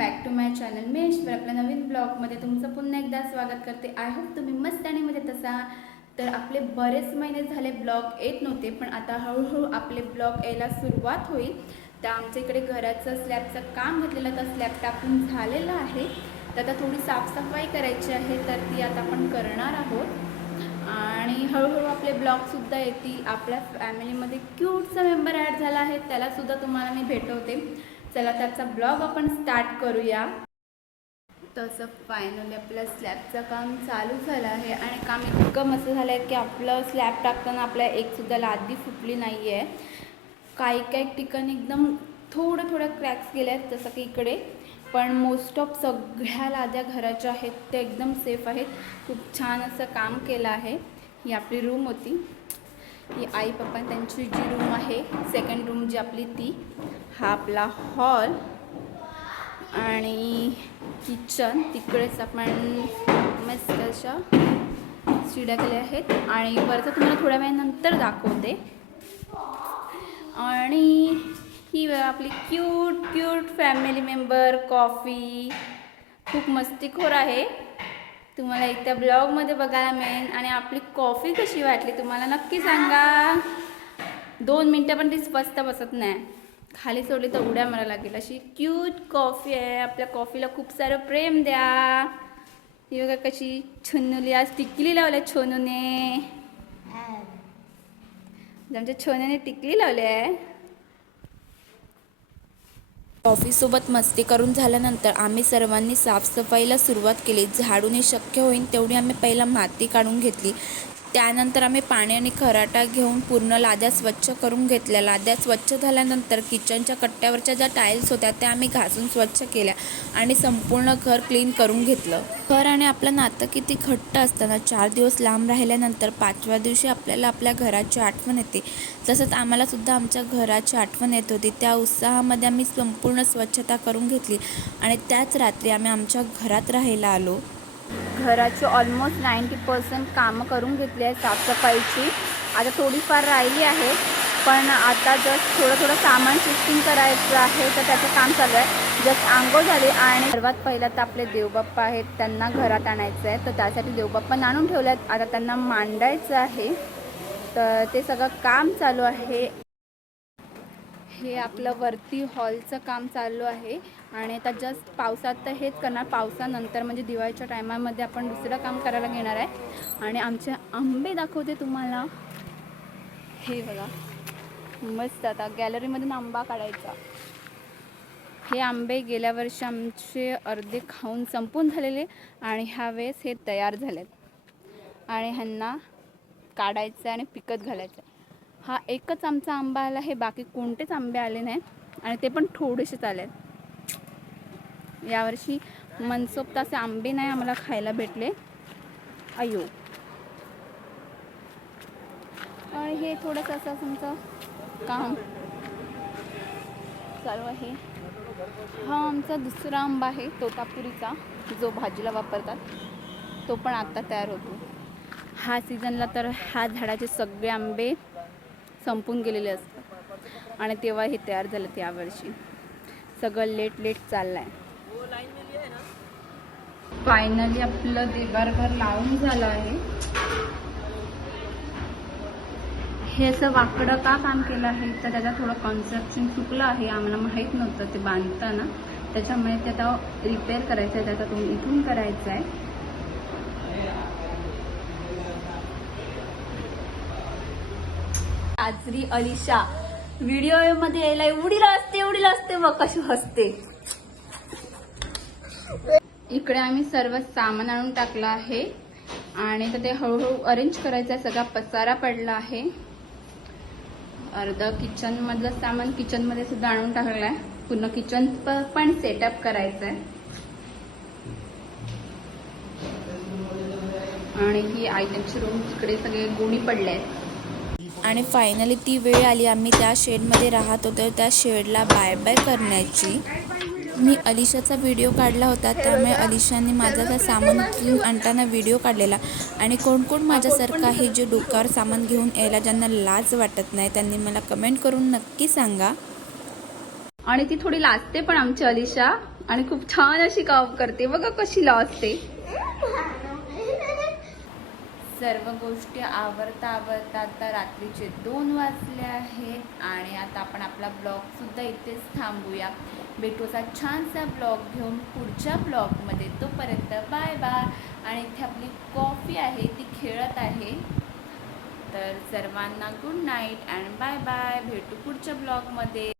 Back to my channel मी ऐश्वर आपल्या नवीन ब्लॉगमध्ये तुमचं पुन्हा एकदा स्वागत करते. आय होप तुम्ही मस्त आणि मजेत तसा तर आपले बरेच महिने झाले ब्लॉग येत नव्हते पण आता हळूहळू आपले ब्लॉग यायला सुरुवात होईल. तर आमच्या इकडे घराचं स्लॅबचं काम घेतलेलं तर स्लॅब टाकून झालेलं आहे. तर आता थोडी साफसफाई करायची आहे तर ती आता आपण करणार आहोत. आणि हळूहळू आपले ब्लॉगसुद्धा येतील. आपल्या फॅमिलीमध्ये क्यूटचा मेंबर ॲड झाला आहे त्यालासुद्धा तुम्हाला मी भेटवते. चला त्याचा ब्लॉग आपण स्टार्ट करूया. तसं फायनली आपलं स्लॅबचं काम चालू झालं आहे आणि काम इतकं मस्त झालं आहे की आपलं स्लॅब टाकताना आपल्या एकसुद्धा लादी फुटली नाही आहे काही काही ठिकाणी एकदम थोडं थोडं क्रॅक्स गेले आहेत जसं की इकडे. पण मोस्ट ऑफ सगळ्या लाद्या घराच्या आहेत त्या एकदम सेफ आहेत. खूप छान असं काम केलं आहे. ही आपली रूम होती. ही आई पप्पा त्यांची जी रूम आहे सेकंड रूम जी आपली ती हा आपला हॉल आणि किचन तिकडेच आपण मस्त अशा शिड्या केल्या आहेत. आणि वरचं तुम्हाला थोड्या वेळानंतर दाखवते. आणि ही आपली cute cute family member Coffee खूप मस्तीखोर आहे. तुम्हाला इथल्या ब्लॉगमध्ये बघायला मिळेल. आणि आपली कॉफी कशी वाटली तुम्हाला नक्की सांगा. दोन मिनटं पण ती स्पष्ट बसत नाही. खाली सोडली तर उड्या मारा लागेल. अशी क्यूट कॉफी आहे. आपल्या कॉफीला खूप सारं प्रेम द्या. ही बघा कशी छन्नुली आज टिकली लावल्या छोनूने. आमच्या छोनूने टिकली लावली आहे. ऑफिससोबत मस्ती करून झाल्यानंतर आम्ही सर्वांनी साफसफाईला सुरुवात केली. झाडूने शक्य होईल तेवढी आम्ही पहिला माती काढून घेतली. त्यानंतर आम्ही पाणी आणि खराटा घेऊन पूर्ण लाद्या स्वच्छ करून घेतल्या. लाद्या स्वच्छ झाल्यानंतर किचनच्या कट्ट्यावरच्या ज्या टाईल्स होत्या त्या आम्ही घासून स्वच्छ केल्या आणि संपूर्ण घर क्लीन करून घेतलं. घर आणि आपलं नातं किती घट्ट असताना चार दिवस लांब राहिल्यानंतर पाचव्या दिवशी आपल्याला आपल्या घराची आठवण येते. तसंच आम्हालासुद्धा आमच्या घराची आठवण येत होती. त्या उत्साहामध्ये आम्ही संपूर्ण स्वच्छता करून घेतली आणि त्याच रात्री आम्ही आमच्या घरात राहायला आलो. घराची ऑलमोस्ट नाईंटी पर्सेंट कामं करून घेतली आहे साफसफाईची. आता थोडीफार राहिली आहे पण आता जस्ट थोडं थोडं सामान शिफ्टिंग करायचं आहे तर त्याचं काम चालू आहे. जस्ट आंघोळ झाली आणि सर्वात पहिला तर आपले देवबाप्पा आहेत त्यांना घरात आणायचं आहे. तर त्यासाठी देवबाप्पा आणून ठेवले आहेत आता त्यांना मांडायचं आहे. तर ते सगळं काम चालू आहे. हे आपलं वरती हॉलचं काम चालू आहे आणि आता जस्ट पावसात तर हेच करणार. पावसानंतर म्हणजे दिवाळीच्या टायमामध्ये आपण दुसरं काम करायला घेणार आहे. आणि आमचे आंबे दाखवते तुम्हाला. हे बघा. मस्त आता गॅलरीमधून आंबा काढायचा. हे आंबे गेल्या वर्षी आमचे अर्धे खाऊन संपून झालेले आणि ह्या वेळेस हे तयार झालेत. आणि ह्यांना काढायचं आणि पिकत घालायचं. हा एकच आमचा आंबा आला आहे बाकी कोणतेच आंबे आले नाही आणि ते पण थोडेसेच आले यावर्षी मनसोक्त असे आंबे नाही आम्हाला खायला भेटले. अयो. आणि हे थोडंसं असं तुमचं काम चालू आहे. हा आमचा दुसरा आंबा आहे तोतापुरीचा जो भाजीला वापरतात. तो पण आता तयार होतो. हा सीझनला तर ह्या झाडाचे सगळे आंबे संपून गेलेले असतात. आणि तेव्हा हे तयार झालं यावर्षी सगळं लेट लेट चाललं आहे फायनली आपलं देबारभर लावून झालं आहे. हे असं वाकडं का काम केलं आहे? तर त्याचं थोडं कन्स्ट्रक्शन चुकलं आहे. आम्हाला माहीत नव्हतं ते बांधताना. त्याच्यामुळे ते आता रिपेअर करायचं आहे त्याचा तुम्ही इथून करायचं आहे आजरी अलिशा. व्हिडिओमध्ये यायला एवढी असते एवढी असते मग कशी हसते इकडे आम्ही सर्व सामान आणून टाकलं आहे. आणि तर ते हळूहळू अरेंज करायचं आहे. सगळा पसारा पडला आहे. अर्ध किचन मधलं सामान किचनमध्ये सुद्धा आणून टाकलं आहे. पूर्ण किचन पण सेटअप करायचं आहे. आणि ही आयटमची रूम तिकडे सगळे गोणी पडले आहेत. आणि फायनली ती वेळ आली. आम्ही त्या शेडमध्ये राहत होतो. त्या शेडला बाय बाय करण्याची. मी अलिशाचा व्हिडिओ काढला होता. त्यामुळे अलिशाने माझा त्या सामान उचलून आणताना व्हिडिओ काढलेला. आणि कोण कोण माझ्यासारखं आहे जे डोक्यावर सामान घेऊन यायला ज्यांना लाज वाटत नाही त्यांनी मला कमेंट करून नक्की सांगा. आणि ती थोडी लाजते पण आमची अलिशा. आणि खूप छान अशी काम करते. बघा कशी लाजते. सर्व गोष्टी आवरता आवरता आता रात्रीचे दोन वाजले आहेत आणि आता आपण आपला ब्लॉगसुद्धा इथेच थांबूया. भेटूचा छानसा ब्लॉग घेऊन पुढच्या ब्लॉगमध्ये तोपर्यंत बाय बाय. आणि इथे आपली कॉफी आहे ती खेळत आहे. तर सर्वांना good night and bye bye. भेटू पुढच्या ब्लॉगमध्ये.